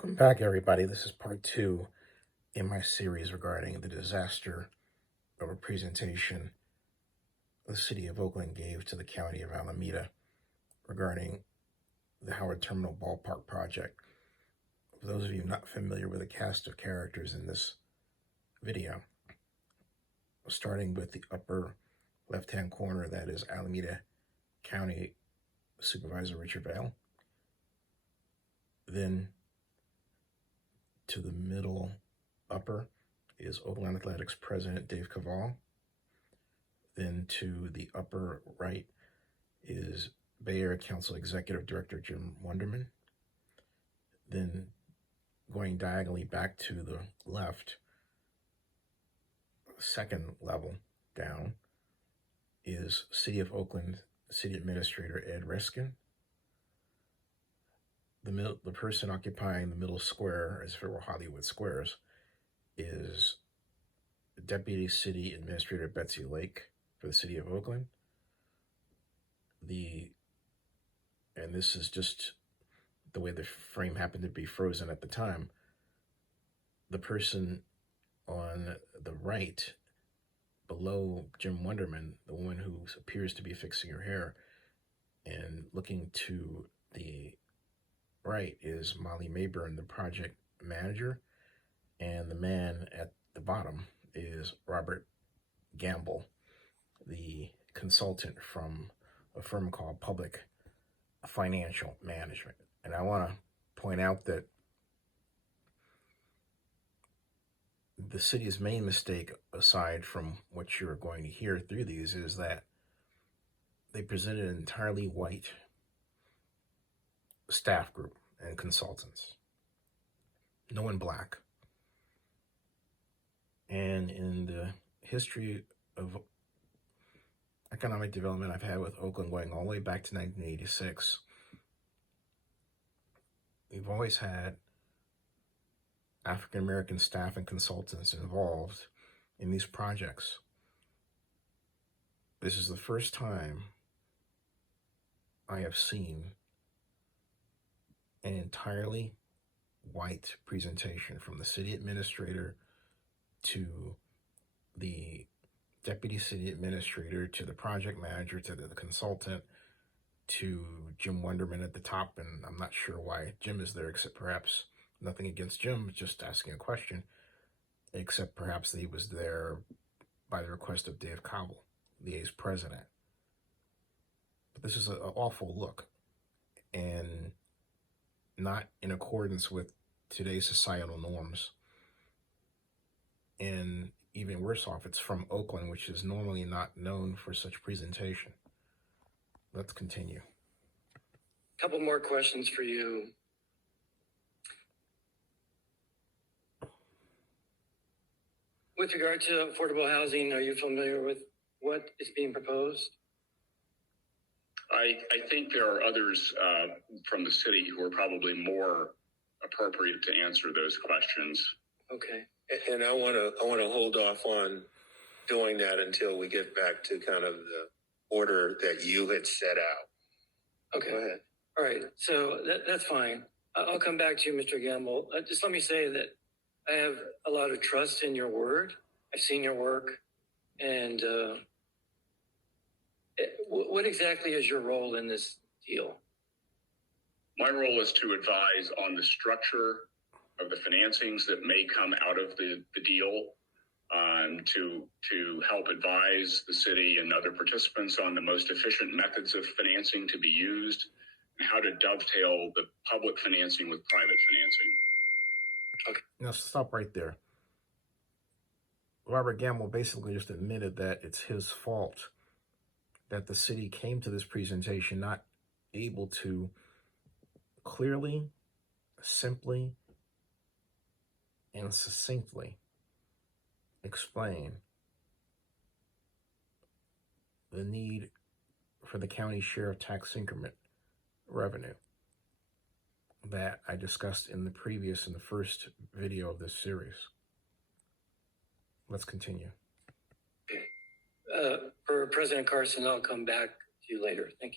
Welcome back, everybody. This is part 2 in my series regarding the disaster of a presentation the City of Oakland gave to the County of Alameda regarding the Howard Terminal Ballpark project. For those of you not familiar with the cast of characters in this video, starting with the upper left-hand corner, that is Alameda County Supervisor Richard Vale. Then to the middle upper is Oakland Athletics President Dave Cavall. Then to the upper right is Bay Area Council Executive Director Jim Wunderman. Then going diagonally back to the left, second level down, is City of Oakland City Administrator Ed Reiskin. The person occupying the middle square, as if it were Hollywood Squares, is Deputy City Administrator Betsy Lake for the City of Oakland. And this is just the way the frame happened to be frozen at the time. The person on the right, below Jim Wunderman, the woman who appears to be fixing her hair, and looking to the right is Molly Maybrun, the project manager, and the man at the bottom is Proctor and Gamble, the consultant from a firm called Public Financial Management. And I want to point out that the city's main mistake, aside from what you're going to hear through these, is that they presented an entirely white staff group and consultants, no one black. And in the history of economic development I've had with Oakland going all the way back to 1986, we've always had African-American staff and consultants involved in these projects. This is the first time I have seen an entirely white presentation, from the city administrator to the deputy city administrator to the project manager to the consultant to Jim Wunderman at the top. And I'm not sure why Jim is there, except perhaps, nothing against Jim, just asking a question, except perhaps that he was there by the request of Dave Cavall, the A's president. But this is an awful look, and not in accordance with today's societal norms. And even worse off, it's from Oakland, which is normally not known for such presentation. Let's continue. A couple more questions for you. With regard to affordable housing, are you familiar with what is being proposed? I think there are others from the city who are probably more appropriate to answer those questions. Okay. And I want to hold off on doing that until we get back to kind of the order that you had set out. Okay. Go ahead. All right. So that's fine. I'll come back to you, Mr. Gamble. Just let me say that I have a lot of trust in your word. I've seen your work. And what exactly is your role in this deal? My role is to advise on the structure of the financings that may come out of the deal, to help advise the city and other participants on the most efficient methods of financing to be used, and how to dovetail the public financing with private financing. Okay, now stop right there. Robert Gamble basically just admitted that it's his fault that the city came to this presentation not able to clearly, simply, and succinctly explain the need for the county share of tax increment revenue that I discussed in the first video of this series. Let's continue. Okay. For President Carson, I'll come back to you later. Thank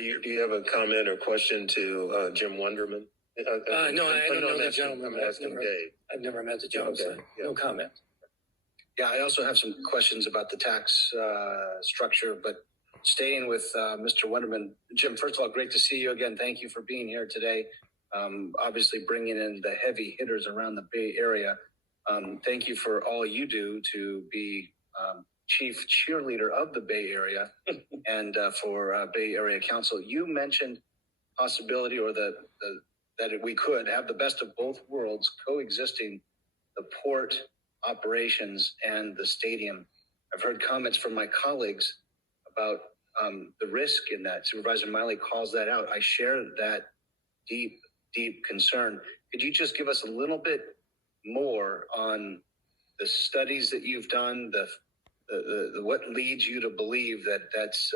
you. Do you have a comment or question to Jim Wunderman? No, I don't know the I'm gentleman. asking Dave. I've never met the gentleman. Okay, So yeah. no comment. Yeah, I also have some questions about the tax structure, but staying with Mr. Wenderman. Jim, first of all, great to see you again. Thank you for being here today. Obviously, bringing in the heavy hitters around the Bay Area. Thank you for all you do to be chief cheerleader of the Bay Area and for Bay Area Council. You mentioned possibility or that we could have the best of both worlds coexisting, the port operations and the stadium. I've heard comments from my colleagues about the risk in that. Supervisor Miley calls that out. I share that deep concern. Could you just give us a little bit more on the studies that you've done, the what leads you to believe that that's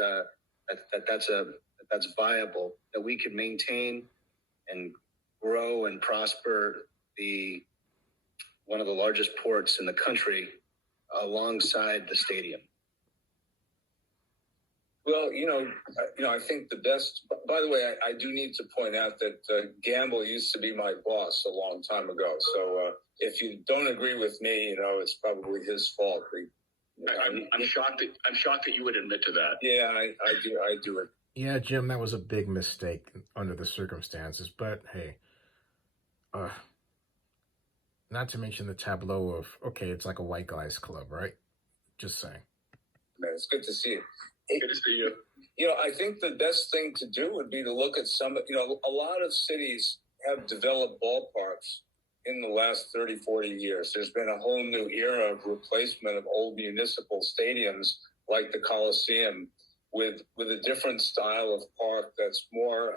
viable, that we could maintain and grow and prosper one of the largest ports in the country alongside the stadium? Well, I think the best. By the way, I do need to point out that Gamble used to be my boss a long time ago. So if you don't agree with me, it's probably his fault. I'm shocked that you would admit to that. Yeah, I do it. Yeah, Jim, that was a big mistake under the circumstances. But hey, not to mention the tableau of, okay, it's like a white guys club, right? Just saying. Man, it's good to see you. Good to see you. I think the best thing to do would be to look at a lot of cities have developed ballparks in the last 30, 40 years. There's been a whole new era of replacement of old municipal stadiums like the Coliseum with a different style of park that's more,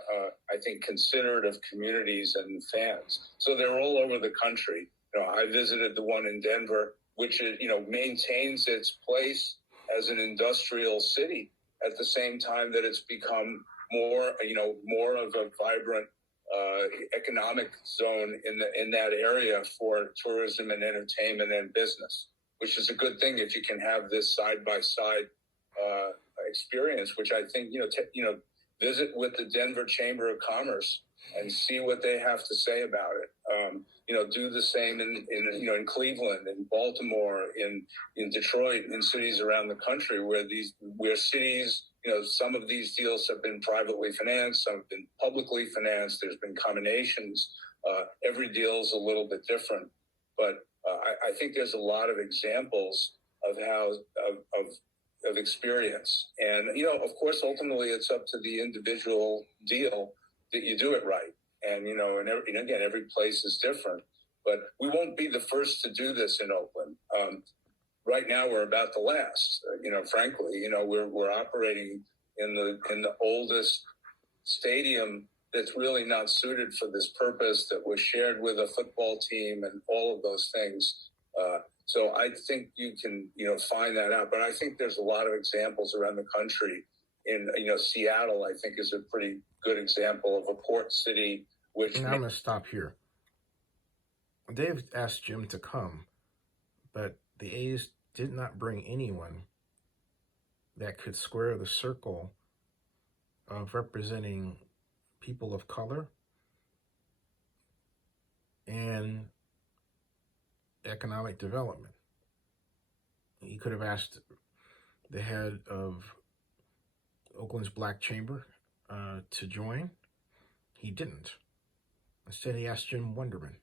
I think, considerate of communities and fans. So they're all over the country. I visited the one in Denver, which maintains its place as an industrial city at the same time that it's become more of a vibrant economic zone in that area for tourism and entertainment and business, which is a good thing if you can have this side by side experience, which I think visit with the Denver Chamber of Commerce and see what they have to say about it. Do the same in Cleveland, in Baltimore, in Detroit, in cities around the country where cities, some of these deals have been privately financed, some have been publicly financed. There's been combinations. Every deal is a little bit different, but I think there's a lot of examples of of experience, and of course, ultimately, it's up to the individual deal that you do it right. And, and again, every place is different, but we won't be the first to do this in Oakland. Right now, we're about the last, frankly, we're operating in the oldest stadium that's really not suited for this purpose, that was shared with a football team and all of those things. So I think you can, find that out, but I think there's a lot of examples around the country. In, Seattle, I think, is a pretty good example of a port city. Which And I'm going to stop here. Dave asked Jim to come, but the A's did not bring anyone that could square the circle of representing people of color and economic development. He could have asked the head of Oakland's Black Chamber to join. He didn't. Instead, he asked Jim Wenderman.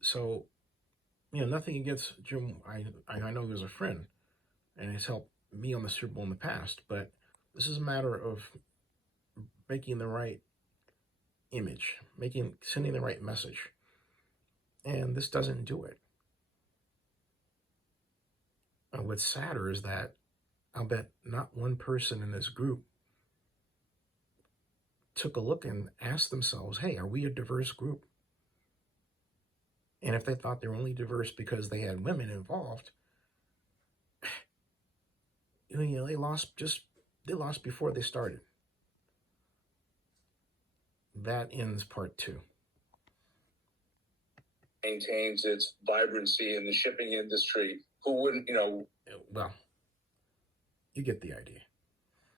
So, nothing against Jim. I know he was a friend and has helped me on the Super Bowl in the past, but this is a matter of making the right image, sending the right message. And this doesn't do it. And what's sadder is that I'll bet not one person in this group took a look and asked themselves, hey, are we a diverse group? And if they thought they were only diverse because they had women involved, they lost before they started. That ends part 2. Maintains its vibrancy in the shipping industry. Who wouldn't, Well, you get the idea.